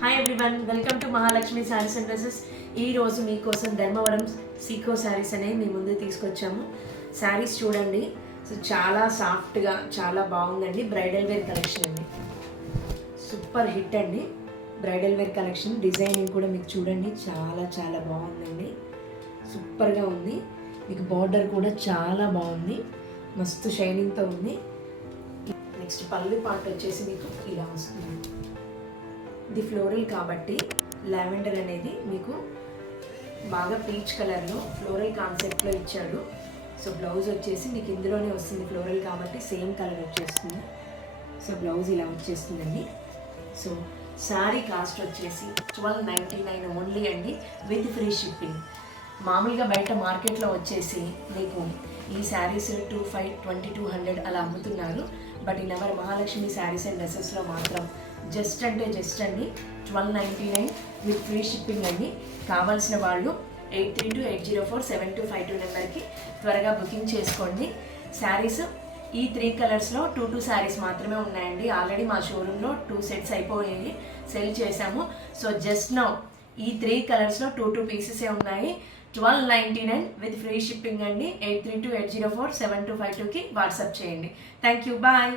Hi everyone, welcome to Mahalakshmi saris and dresses. ఈరోజు మీకోసం ధర్మవరం సీకో శారీస్ అనేవి మీ ముందు తీసుకొచ్చాము. శారీస్ చూడండి, సో చాలా సాఫ్ట్గా చాలా బాగుందండి. బ్రైడల్ వేర్ కలెక్షన్ అండి, సూపర్ హిట్ అండి. బ్రైడల్ వేర్ కలెక్షన్ డిజైనింగ్ కూడా మీకు చూడండి, చాలా చాలా బాగుందండి, సూపర్గా ఉంది. మీకు బార్డర్ కూడా చాలా బాగుంది, మస్తు షైనింగ్తో ఉంది. నెక్స్ట్ పళ్ళు పార్ట్ వచ్చేసి మీకు ఇలా వస్తుంది. ఇది ఫ్లోరల్ కాబట్టి లావెండర్ అనేది మీకు బాగా పీచ్ కలర్లో ఫ్లోరల్ కాన్సెప్ట్లో ఇచ్చాడు. సో బ్లౌజ్ వచ్చేసి మీకు ఇందులోనే వస్తుంది, ఫ్లోరల్ కాబట్టి సేమ్ కలర్ వచ్చేస్తుంది. సో బ్లౌజ్ ఇలా వచ్చేస్తుందండి. సో శారీ కాస్ట్ వచ్చేసి 1299 ఓన్లీ అండి, విత్ ఫ్రీ షిప్పింగ్. మామూలుగా బయట మార్కెట్లో వచ్చేసి మీకు ఈ శారీస్ 2200 అలా అమ్ముతున్నారు. But in our Mahalakshmi saris and డ్రెస్సెస్లో మాత్రం జస్ట్ అండి 1299 విత్ ఫ్రీ షిప్పింగ్ అండి. కావాల్సిన వాళ్ళు 8328047252 నెంబర్కి త్వరగా బుకింగ్ చేసుకోండి. శారీస్ ఈ 3 కలర్స్లో 2 శారీస్ మాత్రమే ఉన్నాయండి. ఆల్రెడీ మా షోరూంలో 2 సెట్స్ అయిపోయాయి, సెల్ చేశాము. సో జస్ట్ నౌ ఈ 3 కలర్స్లో 2 పీసెసే ఉన్నాయి. 1299 విత్ ఫ్రీ షిప్పింగ్ అండి. 8328047252కి వాట్సాప్ చేయండి. Thank you, bye.